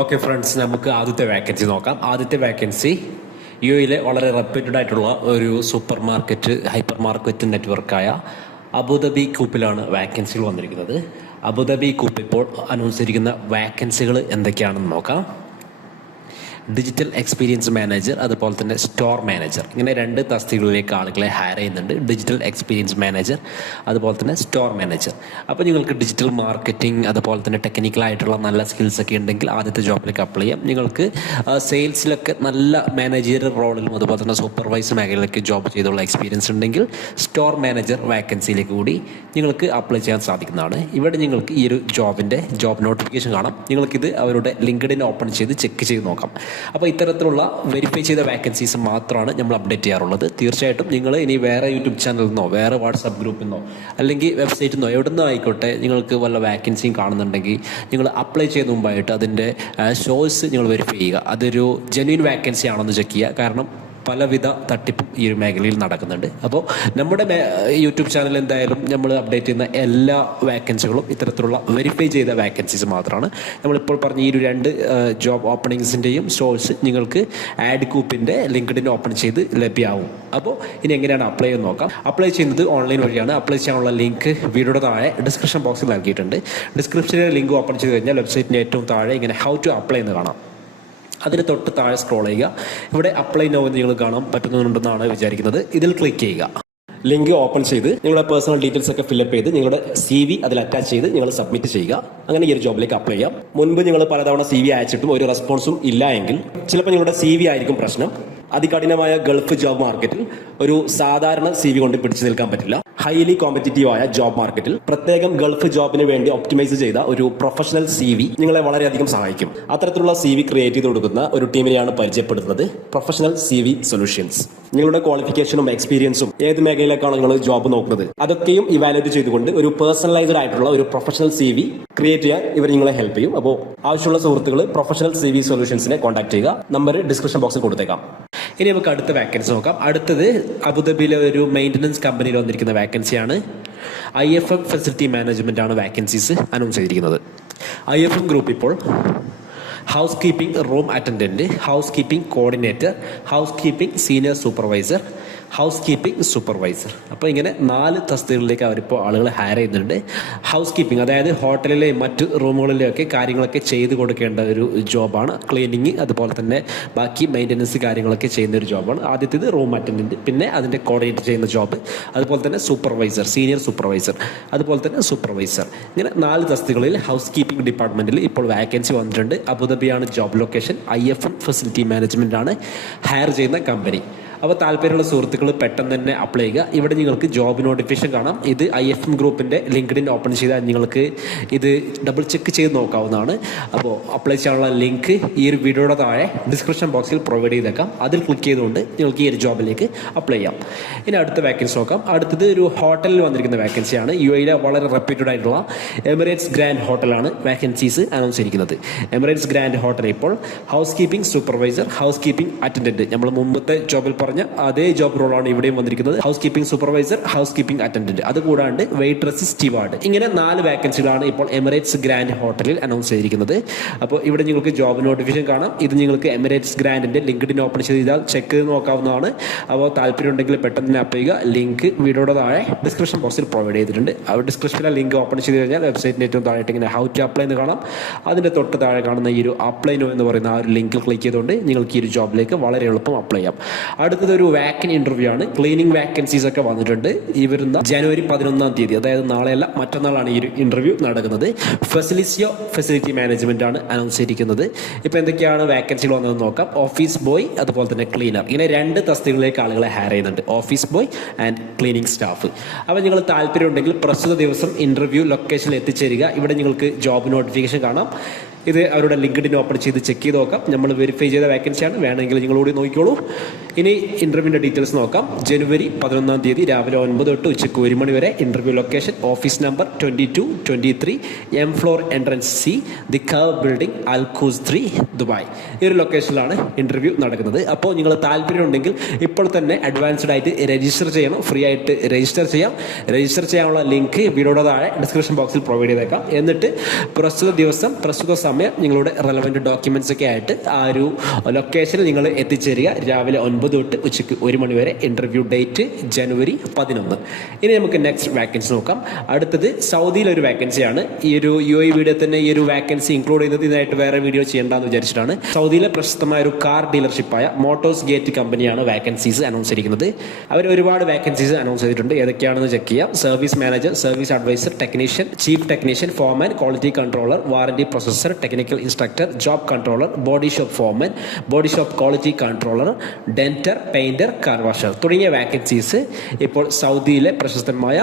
Okay friends നമുക്ക് ആദ്യത്തെ vacancy നോക്കാം. ആദ്യത്തെ വേക്കൻസി യു എയിലെ വളരെ റെപ്യൂട്ടഡ് ആയിട്ടുള്ള ഒരു സൂപ്പർ മാർക്കറ്റ് ഹൈപ്പർ മാർക്കറ്റ് നെറ്റ്വർക്കായ അബുദാബി കൂപ്പിലാണ് വാക്കൻസികൾ വന്നിരിക്കുന്നത്. അബുദാബി കൂപ്പ് ഇപ്പോൾ അനൗൺസ് ചെയ്തിരിക്കുന്ന വാക്കൻസികൾ എന്തൊക്കെയാണെന്ന് നോക്കാം. ഡിജിറ്റൽ എക്സ്പീരിയൻസ് മാനേജർ അതുപോലെ തന്നെ സ്റ്റോർ മാനേജർ ഇങ്ങനെ രണ്ട് തസ്തികളിലേക്ക് ആളുകളെ ഹയർ ചെയ്യുന്നുണ്ട്. ഡിജിറ്റൽ എക്സ്പീരിയൻസ് മാനേജർ അതുപോലെ തന്നെ സ്റ്റോർ മാനേജർ അപ്പോൾ നിങ്ങൾക്ക് ഡിജിറ്റൽ മാർക്കറ്റിംഗ് അതുപോലെ തന്നെ ടെക്നിക്കലായിട്ടുള്ള നല്ല സ്കിൽസ് ഒക്കെ ഉണ്ടെങ്കിൽ ആദ്യത്തെ ജോബിലേക്ക് അപ്ലൈ ചെയ്യാം. നിങ്ങൾക്ക് സെയിൽസിലൊക്കെ നല്ല മാനേജർ റോളിലും അതുപോലെ തന്നെ സൂപ്പർവൈസർ മേഖലയിലൊക്കെ ജോബ് ചെയ്തുള്ള എക്സ്പീരിയൻസ് ഉണ്ടെങ്കിൽ സ്റ്റോർ മാനേജർ വാക്കൻസിയിലേക്ക് കൂടി നിങ്ങൾക്ക് അപ്ലൈ ചെയ്യാൻ സാധിക്കുന്നതാണ്. ഇവിടെ നിങ്ങൾക്ക് ഈ ഒരു ജോബിന്റെ ജോബ് നോട്ടിഫിക്കേഷൻ കാണാം. നിങ്ങൾക്കിത് അവരുടെ ലിങ്ക്ഡിൻ ഓപ്പൺ ചെയ്ത് ചെക്ക് ചെയ്ത് നോക്കാം. അപ്പോൾ ഇത്തരത്തിലുള്ള വെരിഫൈ ചെയ്ത വാക്കൻസീസ് മാത്രമാണ് നമ്മൾ അപ്ഡേറ്റ് ചെയ്യാറുള്ളത്. തീർച്ചയായിട്ടും നിങ്ങൾ ഇനി വേറെ യൂട്യൂബ് ചാനലിൽ നിന്നോ വേറെ വാട്സാപ്പ് ഗ്രൂപ്പിൽ നിന്നോ അല്ലെങ്കിൽ വെബ്സൈറ്റിൽ നിന്നോ എവിടെ നിന്നോ ആയിക്കോട്ടെ നിങ്ങൾക്ക് വല്ല വാക്കൻസിയും കാണുന്നുണ്ടെങ്കിൽ നിങ്ങൾ അപ്ലൈ ചെയ്യുന്ന മുമ്പായിട്ട് അതിന്റെ ഷോസ് നിങ്ങൾ വെരിഫൈ ചെയ്യുക. അതൊരു ജെന്യൂൻ വാക്കൻസി ആണെന്ന് ചെക്ക് ചെയ്യുക. കാരണം പലവിധ തട്ടിപ്പും ഈ ഒരു മേഖലയിൽ നടക്കുന്നുണ്ട്. അപ്പോൾ നമ്മുടെ യൂട്യൂബ് ചാനൽ എന്തായാലും നമ്മൾ അപ്ഡേറ്റ് ചെയ്യുന്ന എല്ലാ വാക്കൻസികളും ഇത്തരത്തിലുള്ള വെരിഫൈ ചെയ്ത വാക്കൻസീസ് മാത്രമാണ്. നമ്മളിപ്പോൾ പറഞ്ഞ ഈ ഒരു രണ്ട് ജോബ് ഓപ്പണിങ്സിന്റെയും സോഴ്സ് നിങ്ങൾക്ക് ആഡ് കൂപ്പിന്റെ ലിങ്ക്ഡിൻ ഓപ്പൺ ചെയ്ത് ലഭ്യമാവും അപ്പോൾ ഇനി എങ്ങനെയാണ് അപ്ലൈ ചെയ്ത് നോക്കാം. അപ്ലൈ ചെയ്യുന്നത് ഓൺലൈൻ വഴിയാണ്. അപ്ലൈ ചെയ്യാനുള്ള ലിങ്ക് വീഡിയോയുടെ താഴെ ഡിസ്ക്രിപ്ഷൻ ബോക്സിൽ നൽകിയിട്ടുണ്ട്. ഡിസ്ക്രിപ്ഷനിലെ ലിങ്ക് ഓപ്പൺ ചെയ്ത് കഴിഞ്ഞാൽ വെബ്സൈറ്റിന്റെ ഏറ്റവും താഴെ ഇങ്ങനെ ഹൗ ടു അപ്ലൈ എന്ന് കാണാം. അതിന് തൊട്ട് താഴെ സ്ക്രോൾ ചെയ്യുക. ഇവിടെ അപ്ലൈ നോ എന്ന് നിങ്ങൾ കാണാൻ പറ്റുന്നുണ്ടെന്നാണ് വിചാരിക്കുന്നത്. ഇതിൽ ക്ലിക്ക് ചെയ്യുക. ലിങ്ക് ഓപ്പൺ ചെയ്ത് നിങ്ങളുടെ പേഴ്സണൽ ഡീറ്റെയിൽസ് ഒക്കെ ഫില്ലപ്പ് ചെയ്ത് നിങ്ങളുടെ സി വി അതിൽ അറ്റാച്ച് ചെയ്ത് നിങ്ങൾ സബ്മിറ്റ് ചെയ്യുക. അങ്ങനെ ഈ ഒരു ജോബിലേക്ക് അപ്ലൈ ചെയ്യാം. മുൻപ് നിങ്ങൾ പലതവണ സി വി അയച്ചിട്ടും ഒരു റെസ്പോൺസും ഇല്ല എങ്കിൽ ചിലപ്പോൾ നിങ്ങളുടെ സി വി ആയിരിക്കും പ്രശ്നം. അതികഠിനമായ ഗൾഫ് ജോബ് മാർക്കറ്റിൽ ഒരു സാധാരണ സി വി കൊണ്ട് പിടിച്ചു നിൽക്കാൻ പറ്റില്ല. ഹൈലി കോമ്പറ്റീവ് ആയ ജോബ് മാർക്കറ്റിൽ പ്രത്യേകം ഗൾഫ് ജോബിന് വേണ്ടി ഒപ്റ്റിമൈസ് ചെയ്ത ഒരു പ്രൊഫഷണൽ സി വി നിങ്ങളെ വളരെയധികം സഹായിക്കും. അത്തരത്തിലുള്ള സി വി ക്രിയേറ്റ് ചെയ്ത് കൊടുക്കുന്ന ഒരു ടീമിനെയാണ് പരിചയപ്പെടുത്തുന്നത് പ്രൊഫഷണൽ സി വി സൊല്യൂഷൻസ് നിങ്ങളുടെ ക്വാളിഫിക്കേഷനും എക്സ്പീരിയൻസും ഏത് മേഖലയിലേക്കാണ് നിങ്ങൾ ജോബ് നോക്കുന്നത്? അതൊക്കെയും ഇവാലുവേറ്റ് ചെയ്തുകൊണ്ട് ഒരു പേഴ്സണലൈസ്ഡ് ആയിട്ടുള്ള ഒരു പ്രൊഫഷണൽ സി വി ക്രിയേറ്റ് ചെയ്യാൻ ഇവർ നിങ്ങളെ ഹെൽപ്പ് ചെയ്യും. അപ്പോൾ ആവശ്യമുള്ള സുഹൃത്തുക്കൾ പ്രൊഫഷണൽ സി വി സൊല്യൂഷൻസിനെ കോൺടാക്ട് ചെയ്യുക. നമ്പർ ഡിസ്ക്രിപ്ഷൻ ബോക്സിൽ കൊടുത്തേക്കാം. ഇനി നമുക്ക് അടുത്ത വാക്കൻസി നോക്കാം. അടുത്തത് അബുദാബിയിലെ ഒരു മെയിന്റനൻസ് കമ്പനിയിൽ വന്നിരിക്കുന്ന വാക്കൻസിയാണ് I F M facility management ആണ് വാക്കൻസീസ് അനൗൺസ് ചെയ്തിരിക്കുന്നത്. ഐ എഫ് എം ഗ്രൂപ്പ് ഇപ്പോൾ house keeping room attendant house keeping coordinator house keeping senior supervisor house keeping supervisor അപ്പോൾ ഇങ്ങനെ നാല് തസ്തികളിലേക്ക് അവരിപ്പോൾ ആളുകളെ ഹയർ ചെയ്യുന്നുണ്ട്. ഹൗസ് കീപ്പിംഗ് അതായത് ഹോട്ടലിലെയും മറ്റ് റൂമുകളിലെയൊക്കെ കാര്യങ്ങളൊക്കെ ചെയ്ത് കൊടുക്കേണ്ട ഒരു ജോബാണ് ക്ലീനിങ് അതുപോലെ തന്നെ ബാക്കി മെയിന്റനൻസ് കാര്യങ്ങളൊക്കെ ചെയ്യുന്ന ഒരു ജോബാണ് ആദ്യത്തേത് റൂം അറ്റൻഡന്റ് പിന്നെ അതിന്റെ കോർഡിനേറ്റ് ചെയ്യുന്ന ജോബ് അതുപോലെ തന്നെ സൂപ്പർവൈസർ സീനിയർ സൂപ്പർവൈസർ അതുപോലെ തന്നെ സൂപ്പർവൈസർ ഇങ്ങനെ നാല് തസ്തികളിൽ ഹൗസ് കീപ്പിംഗ് ഡിപ്പാർട്ട്മെന്റിൽ ഇപ്പോൾ വാക്കൻസി വന്നിട്ടുണ്ട്. അബുദാബിയാണ് job location I F M facility management ആണ് ഹയർ ചെയ്യുന്ന കമ്പനി അപ്പോൾ താല്പര്യമുള്ള സുഹൃത്തുക്കൾ പെട്ടെന്ന് തന്നെ അപ്ലൈ ചെയ്യുക. ഇവിടെ നിങ്ങൾക്ക് ജോബ് നോട്ടിഫിക്കേഷൻ കാണാം. ഇത് ഐ എഫ് എം ഗ്രൂപ്പിന്റെ ലിങ്ക്ഡിൻ ഓപ്പൺ ചെയ്താൽ നിങ്ങൾക്ക് ഇത് ഡബിൾ ചെക്ക് ചെയ്ത് നോക്കാവുന്നതാണ്. അപ്പോൾ അപ്ലൈ ചെയ്യാനുള്ള ലിങ്ക് ഈ ഒരു വീഡിയോയുടെ താഴെ ഡിസ്ക്രിപ്ഷൻ ബോക്സിൽ പ്രൊവൈഡ് ചെയ്തേക്കാം. അതിൽ ക്ലിക്ക് ചെയ്തുകൊണ്ട് നിങ്ങൾക്ക് ഈ ഒരു ജോബിലേക്ക് അപ്ലൈ ചെയ്യാം. ഇനി അടുത്ത വാക്കൻസി നോക്കാം. അടുത്തത് ഒരു ഹോട്ടലിൽ വന്നിരിക്കുന്ന വാക്കൻസിയാണ് യു എയിലെ വളരെ റെപ്യൂട്ടഡ് ആയിട്ടുള്ള എമിറേറ്റ്സ് ഗ്രാൻഡ് ഹോട്ടലാണ് വാക്കൻസീസ് അനൗൺസ് ചെയ്തിരിക്കുന്നത്. എമിറേറ്റ്സ് ഗ്രാൻഡ് ഹോട്ടൽ ഇപ്പോൾ house keeping supervisor house keeping attendant നമ്മൾ മുമ്പത്തെ ജോബിൽ പറഞ്ഞ അതേ ജോബ് റോളാണ് ഇവിടെയും വന്നിരിക്കുന്നത്. House keeping supervisor house keeping attendant അതുകൂടാണ്ട് waitress steward ഇങ്ങനെ നാല് വാക്കൻസികളാണ് ഇപ്പോൾ എമിറേറ്റ്സ് ഗ്രാൻഡ് ഹോട്ടലിൽ അനൗൺസ് ചെയ്തിരിക്കുന്നത്. അപ്പോൾ ഇവിടെ നിങ്ങൾക്ക് ജോബ് നോട്ടിഫിക്കേഷൻ കാണാം. ഇത് നിങ്ങൾക്ക് എമിറേറ്റ്സ് ഗ്രാൻഡിന്റെ ലിങ്ക്ഡിൻ ഓപ്പൺ ചെയ്താൽ ചെക്ക് ചെയ്ത് നോക്കാവുന്നതാണ്. അപ്പോൾ താല്പര്യം ഉണ്ടെങ്കിൽ പെട്ടെന്ന് അപ്പ് ചെയ്യുക. ലിങ്ക് വീഡിയോയുടെ താഴെ ഡിസ്ക്രിപ്ഷൻ ബോക്സിൽ പ്രൊവൈഡ് ചെയ്തിട്ടുണ്ട്. ആ ഡിസ്ക്രിപ്ഷനിലെ ലിങ്ക് ഓപ്പൺ ചെയ്ത് കഴിഞ്ഞാൽ വെബ്സൈറ്റിന് ഏറ്റവും താഴെ ഇങ്ങനെ ഹൗ ടു അപ്ലൈ എന്ന് കാണാം. അതിന്റെ തൊട്ട് താഴെ കാണുന്ന ഈ ഒരു അപ്ലൈ നോ എന്ന് പറയുന്ന ആ ഒരു ലിങ്കിൽ ക്ലിക്ക് ചെയ്തുകൊണ്ട് നിങ്ങൾക്ക് ഈ ഒരു ജോബിലേക്ക് വളരെ എളുപ്പം അപ്ലൈ ചെയ്യാം. അടുത്തത് ഒരു വാക്കൻ ഇന്റർവ്യൂ ആണ്. ക്ലീനിങ് വാക്കൻസീസ് ഒക്കെ വന്നിട്ടുണ്ട്. ഈ വരുന്ന ജനുവരി പതിനൊന്നാം തീയതി അതായത് നാളെയല്ല മറ്റന്നാളാണ് ഈ ഇന്റർവ്യൂ നടക്കുന്നത്. ഫെസിലിസിയോ ഫെസിലിറ്റി മാനേജ്മെന്റ് ആണ് അനൗൺസ് ചെയ്തിരിക്കുന്നത്. ഇപ്പോൾ എന്തൊക്കെയാണ് വാക്കൻസികൾ വന്നതെന്ന് നോക്കാം. ഓഫീസ് ബോയ് അതുപോലെ തന്നെ ക്ലീനർ ഇങ്ങനെ രണ്ട് തസ്തികളിലേക്ക് ആളുകളെ ഹയർ ചെയ്യുന്നുണ്ട്. Office boy and cleaning staff അപ്പോൾ നിങ്ങൾ താല്പര്യമുണ്ടെങ്കിൽ പ്രസ്തുത ദിവസം ഇന്റർവ്യൂ ലൊക്കേഷനിൽ എത്തിച്ചേരുക. ഇവിടെ നിങ്ങൾക്ക് ജോബ് നോട്ടിഫിക്കേഷൻ കാണാം. ഇത് അവരുടെ ലിങ്ക്ഡിൻ ഓപ്പൺ ചെയ്ത് ചെക്ക് ചെയ്ത് നോക്കാം. നമ്മൾ വെരിഫൈ ചെയ്ത വാക്കൻസിയാണ് വേണമെങ്കിൽ നിങ്ങളോട് നോക്കിക്കോളൂ. ഇനി ഇന്റർവ്യൂവിന്റെ ഡീറ്റെയിൽസ് നോക്കാം. ജനുവരി പതിനൊന്നാം തീയതി രാവിലെ ഒൻപത് തൊട്ട് ഉച്ചയ്ക്ക് ഒരു മണി വരെ interview location office number twenty two twenty three M floor entrance C the cove building Al Quoz three Dubai ഈ ഒരു ലൊക്കേഷനിലാണ് ഇന്റർവ്യൂ നടക്കുന്നത്. അപ്പോൾ നിങ്ങൾ താല്പര്യമുണ്ടെങ്കിൽ ഇപ്പോൾ തന്നെ അഡ്വാൻസ്ഡ് ആയിട്ട് രജിസ്റ്റർ ചെയ്യണം. ഫ്രീ ആയിട്ട് രജിസ്റ്റർ ചെയ്യാം. രജിസ്റ്റർ ചെയ്യാനുള്ള ലിങ്ക് വീഡിയോയുടെ താഴെ ഡിസ്ക്രിപ്ഷൻ ബോക്സിൽ പ്രൊവൈഡ് ചെയ്തേക്കാം. എന്നിട്ട് പ്രസ്തുത ദിവസം പ്രസ്തുത സമയം നിങ്ങളുടെ റെലവന്റ് ഡോക്യുമെന്റ്സ് ഒക്കെ ആയിട്ട് ആ ഒരു ലൊക്കേഷനിൽ നിങ്ങൾ എത്തിച്ചേരുക. രാവിലെ ഒൻപത് തൊട്ട് ഉച്ചയ്ക്ക് ഒരു മണി വരെ ഇന്റർവ്യൂ ഡേറ്റ് ജനുവരി പതിനൊന്ന്. ഇനി നമുക്ക് നെക്സ്റ്റ് വാക്കൻസി നോക്കാം. അടുത്തത് സൗദിയിൽ ഒരു വാക്കൻസിയാണ് ഈ ഒരു യു ഐ വീഡിയോ തന്നെ ഈ ഒരു വാക്കൻസി ഇൻക്ലൂഡ് ചെയ്യുന്നത് ഇതിനായിട്ട് വേറെ വീഡിയോ ചെയ്യേണ്ടെന്ന് വിചാരിച്ചിട്ടാണ്. സൗദിയിലെ പ്രശസ്തമായ ഒരു കാർ ഡീലർഷിപ്പായ മോട്ടോഴ്സ് ഗേറ്റ് കമ്പനിയാണ് വാക്കൻസീസ് അനൗൺസ് ചെയ്തിരിക്കുന്നത്. അവർ ഒരുപാട് വാക്കൻസീസ് അനൗൺസ് ചെയ്തിട്ടുണ്ട്. ഏതൊക്കെയാണെന്ന് ചെക്ക് ചെയ്യാം. Service manager service advisor technician chief technician foreman quality controller warranty processor technical instructor job controller body shop foreman body shop quality controller denter painter car washer തുടങ്ങിയ vacancies ഇപ്പോൾ സൗദിയിലെ പ്രശസ്തമായ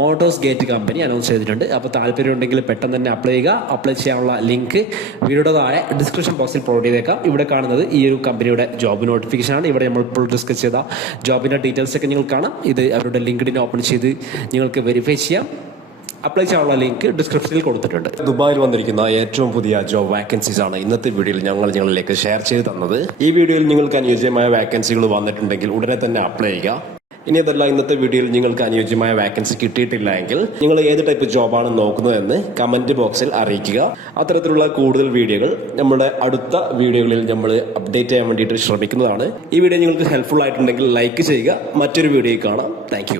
motors gate company announce ചെയ്തിട്ടുണ്ട്. അപ്പോൾ താല്പര്യമുണ്ടെങ്കിൽ പെട്ടെന്ന് തന്നെ apply ചെയ്യുക. അപ്ലൈ ചെയ്യാനുള്ള ലിങ്ക് വീഡിയോയുടെ താഴെ ഡിസ്ക്രിപ്ഷൻ ബോക്സിൽ പ്രൊവൈഡ് ചെയ്തേക്കാം. ഇവിടെ കാണുന്നത് ഈ ഒരു കമ്പനിയുടെ ജോബ് നോട്ടിഫിക്കേഷൻ ആണ്. ഇവിടെ നമ്മൾ ഇപ്പോൾ ഡിസ്കസ് ചെയ്ത ജോബിന്റെ ഡീറ്റെയിൽസ് ഒക്കെ നിങ്ങൾ കാണാം. ഇത് അവരുടെ ലിങ്ക്ഡിൻ ഓപ്പൺ ചെയ്ത് നിങ്ങൾക്ക് വെരിഫൈ ചെയ്യാം. അപ്ലൈ ചെയ്യാനുള്ള ലിങ്ക് ഡിസ്ക്രിപ്ഷനിൽ കൊടുത്തിട്ടുണ്ട്. ദുബായിൽ വന്നിരിക്കുന്ന ഏറ്റവും പുതിയ ജോബ് വാക്കൻസീസ് ആണ് ഇന്നത്തെ വീഡിയോയിൽ ഞങ്ങൾ നിങ്ങളിലേക്ക് ഷെയർ ചെയ്ത് തന്നത്. ഈ വീഡിയോയിൽ നിങ്ങൾക്ക് അനുയോജ്യമായ വാക്കൻസികൾ വന്നിട്ടുണ്ടെങ്കിൽ ഉടനെ തന്നെ അപ്ലൈ ചെയ്യുക. ഇനി അതല്ല ഇന്നത്തെ വീഡിയോയിൽ നിങ്ങൾക്ക് അനുയോജ്യമായ വാക്കൻസി കിട്ടിയിട്ടില്ല എങ്കിൽ നിങ്ങൾ ഏത് ടൈപ്പ് ജോബാണ് നോക്കുന്നതെന്ന് കമന്റ് ബോക്സിൽ അറിയിക്കുക. അത്തരത്തിലുള്ള കൂടുതൽ വീഡിയോകൾ നമ്മുടെ അടുത്ത വീഡിയോകളിൽ നമ്മൾ അപ്ഡേറ്റ് ചെയ്യാൻ വേണ്ടിയിട്ട് ശ്രമിക്കുന്നതാണ്. ഈ വീഡിയോ നിങ്ങൾക്ക് ഹെൽപ്ഫുൾ ആയിട്ടുണ്ടെങ്കിൽ ലൈക്ക് ചെയ്യുക. മറ്റൊരു വീഡിയോ കാണാം. താങ്ക്